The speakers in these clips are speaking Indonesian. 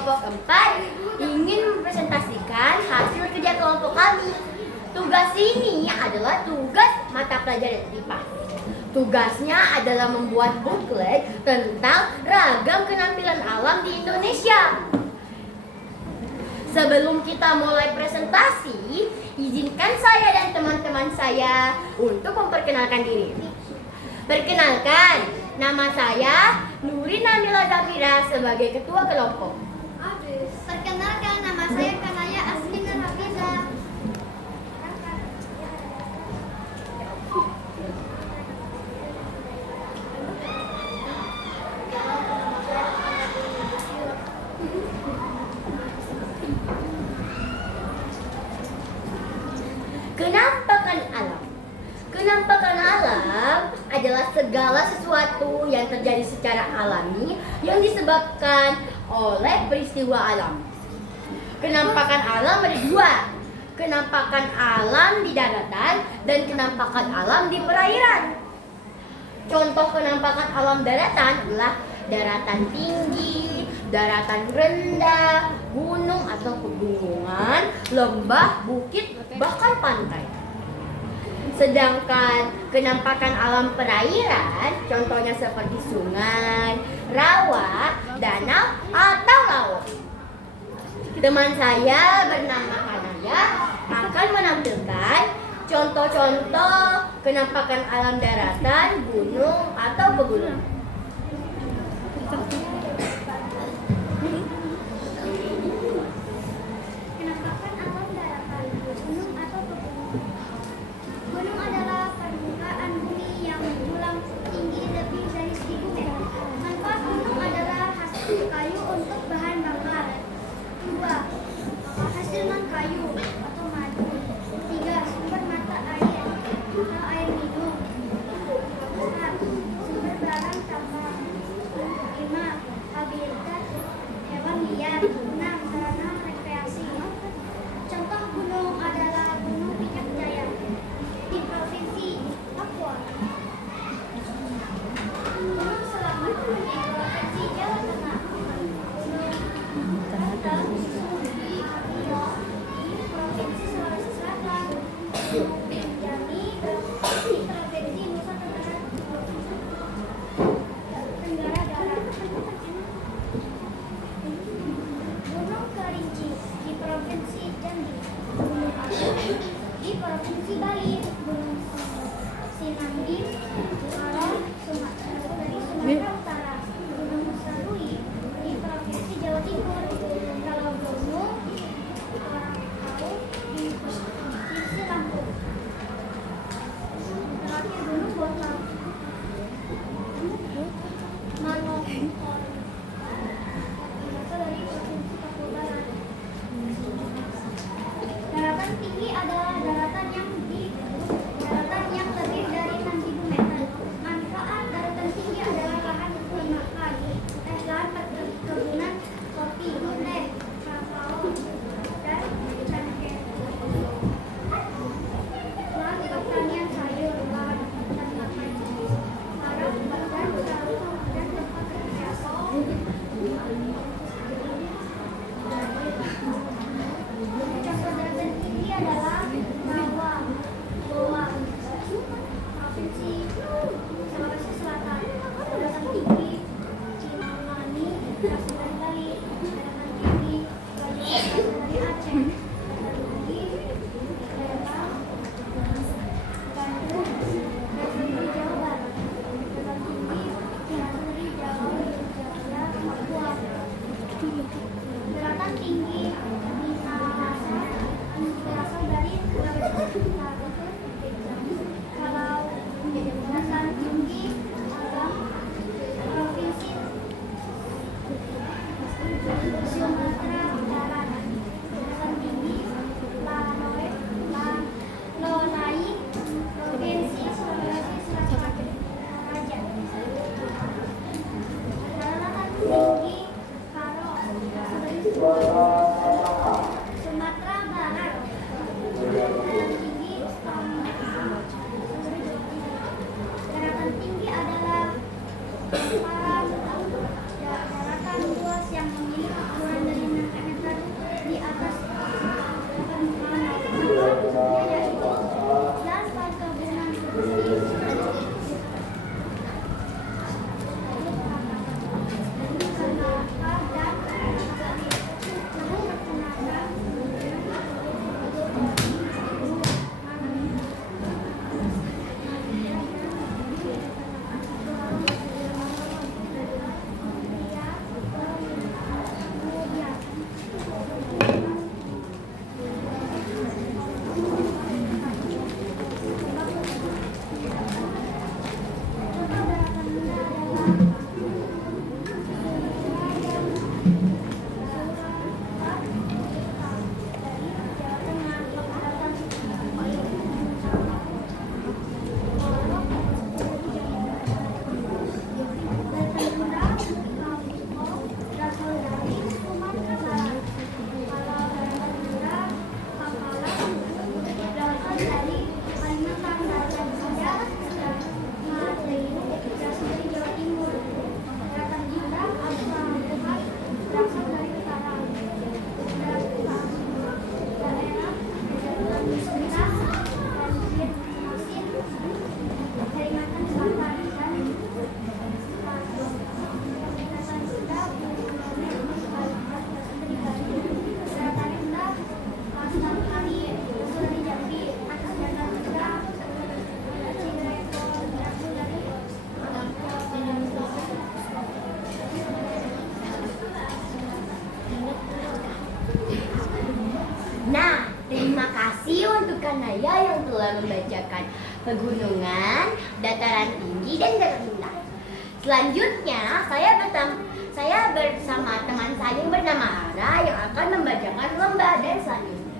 kelompok 4 ingin mempresentasikan hasil kerja kelompok kami. Tugas ini adalah tugas mata pelajaran IPA. Tugasnya adalah membuat booklet tentang ragam penampilan alam di Indonesia. Sebelum kita mulai presentasi, izinkan saya dan teman-teman saya untuk memperkenalkan diri. Perkenalkan, nama saya Nuri Namila Zafira sebagai ketua kelompok. Perkenalkan, nama saya Kanaya Asmina Hafiza. Kenampakan alam. Kenampakan alam adalah segala sesuatu yang terjadi secara alami yang disebabkan oleh peristiwa alam. Kenampakan alam ada dua. Kenampakan alam di daratan dan kenampakan alam di perairan. Contoh kenampakan alam daratan adalah daratan tinggi, daratan rendah, gunung atau pegunungan, lembah, bukit, bahkan pantai. Sedangkan kenampakan alam perairan, contohnya seperti sungai, rawa, danau, atau laut. Teman saya bernama Kanaya akan menampilkan contoh-contoh kenampakan alam daratan, gunung, atau pegunungan. Kenampakan alam daratan, gunung atau pegunungan. Gunung adalah permukaan bumi yang menjulang tinggi lebih dari 1000 meter. Manfaat gunung adalah hasil kayu untuk bahan bakar. 2. Hasil non kayu atau madu. 3. Sumber mata air atau air minum. 4. Sumber barang tambang. 5. Habitat hewan liar. 6. Sarana rekreasi. Contoh gunung adalah Gunung Puncak Jaya di Provinsi Papua. Gunung Selamat di Provinsi Jawa Tengah. Gunung Tandang di Provinsi Sulawesi Selatan. Gunung Rinjani di Provinsi Nusa Tenggara Barat. Gunung Kerinci di Provinsi Jambi. Gunung Agung di Provinsi Bali. Gunung Sinambi dari Sumatera Utara. Gunung Sarui di Provinsi Jawa Timur. Kalau gunung orang tahu di Provinsi Lampung. Terakhir Gunung Botol. Manokor dari Provinsi Papua Barat. Daratan tinggi adalah daratan yang lebih dari 6.000 meter. Manfaat daratan tinggi adalah lahan peternakan, lahan perkebunan kopi, teh, kakao, dan cengkeh. Lahan pertanian sayur, lahan peternakan harap dan tempat rekreasi. Contoh daratan tinggi adalah Rawa, Goa, Provinsi Sulawesi Selatan. Daratan tinggi Kinangani, berasal dari Bali. Daratan tinggi Bali, berasal dari Aceh. Daratan tinggi Lembang, Bandung, berasal dari Jawa Barat. Daratan tinggi Tinggi Jawa, Jogja, Papua. Daratan tinggi Minahasa berasal dari Sulawesi Utara. Kalau daratan tinggi Agam, Provinsi Sumatera Barat. Daratan tinggi Terima kasih untuk Kanaya yang telah membacakan pegunungan, dataran tinggi, dan dataran rendah. Selanjutnya, saya bersama teman saya yang bernama Ara yang akan membacakan lembah dan selanjutnya.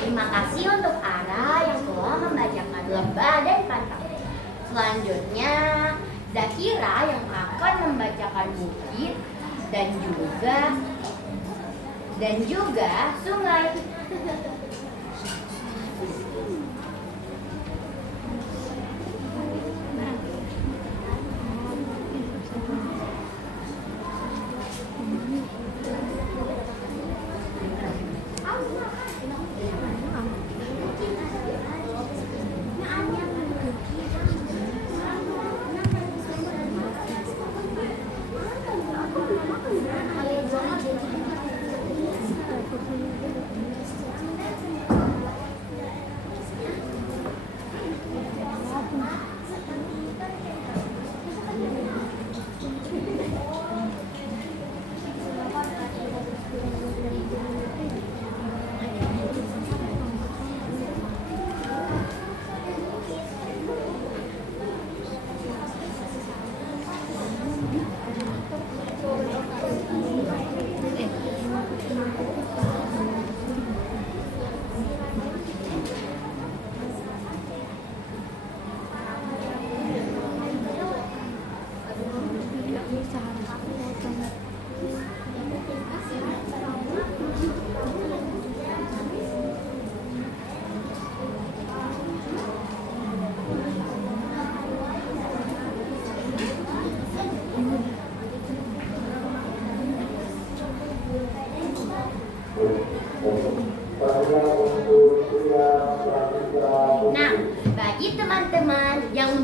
Terima kasih untuk Ara yang telah membacakan lembah dan pantai. Selanjutnya, Zakira yang akan membacakan bukit dan juga sungai.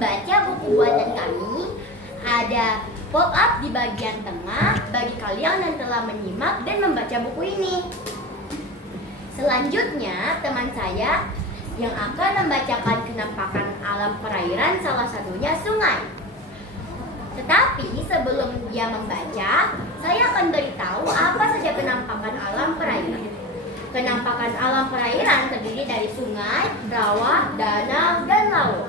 membaca buku buatan kami. Ada pop-up di bagian tengah bagi kalian yang telah menyimak dan membaca buku ini. Selanjutnya, teman saya yang akan membacakan kenampakan alam perairan, salah satunya sungai. Tetapi sebelum dia membaca, saya akan beritahu apa saja kenampakan alam perairan. Kenampakan alam perairan terdiri dari sungai, rawa, danau, dan laut.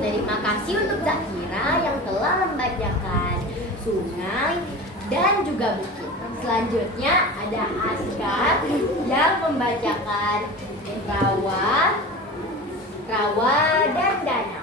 Terima kasih untuk Zakira yang telah membacakan sungai dan juga bukit. Selanjutnya ada Askar yang membacakan rawa dan danau.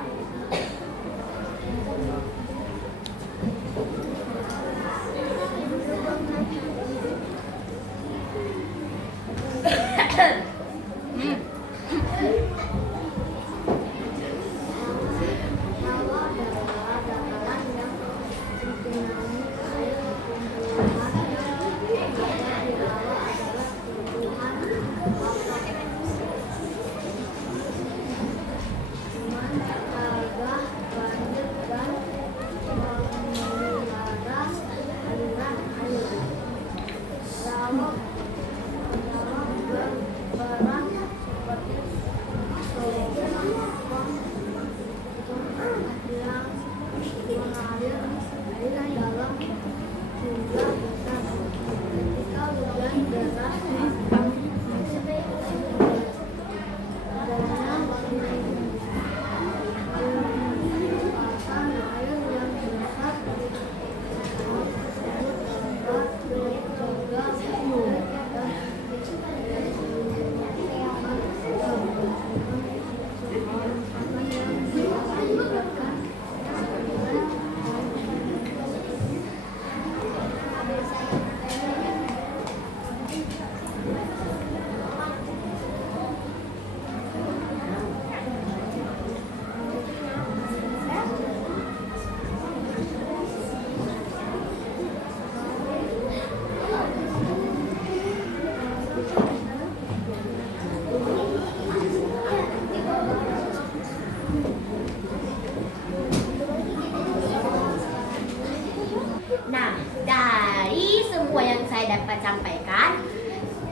Nah, dari semua yang saya dapat sampaikan,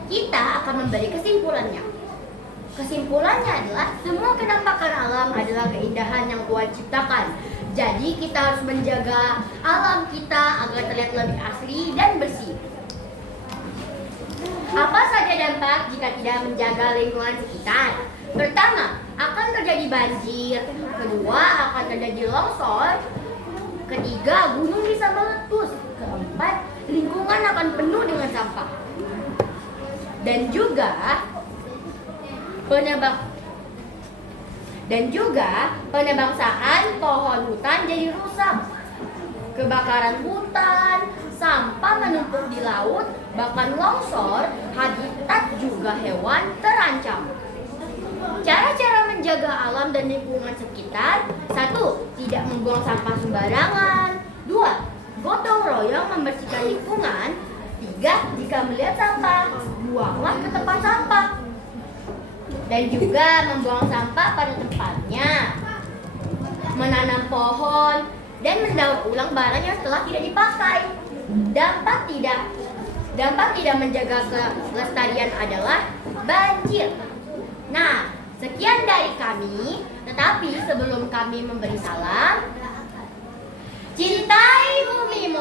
kita akan memberi kesimpulannya. Kesimpulannya adalah semua kenampakan alam adalah keindahan yang Tuhan ciptakan. Jadi kita harus menjaga alam kita agar terlihat lebih asli dan bersih. Apa saja dampak jika tidak menjaga lingkungan sekitar? Pertama, akan terjadi banjir. Kedua, akan terjadi longsor. Ketiga, gunung bisa meletus. Keempat, lingkungan akan penuh dengan sampah. Dan juga penebangsaan pohon hutan jadi rusak. Kebakaran hutan, sampah menumpuk di laut, bahkan longsor, habitat juga hewan terancam. Cara-cara menjaga alam dan lingkungan sekitar: 1. Tidak membuang sampah sembarangan. 2. Gotong royong membersihkan lingkungan. 3. Jika melihat sampah, buanglah ke tempat sampah. dan juga membuang sampah pada tempatnya, menanam pohon, dan mendaur ulang barang yang telah tidak dipakai. Dampak tidak menjaga kelestarian adalah banjir. Nah, sekian dari kami. Tetapi sebelum kami memberi salam, cintai bumi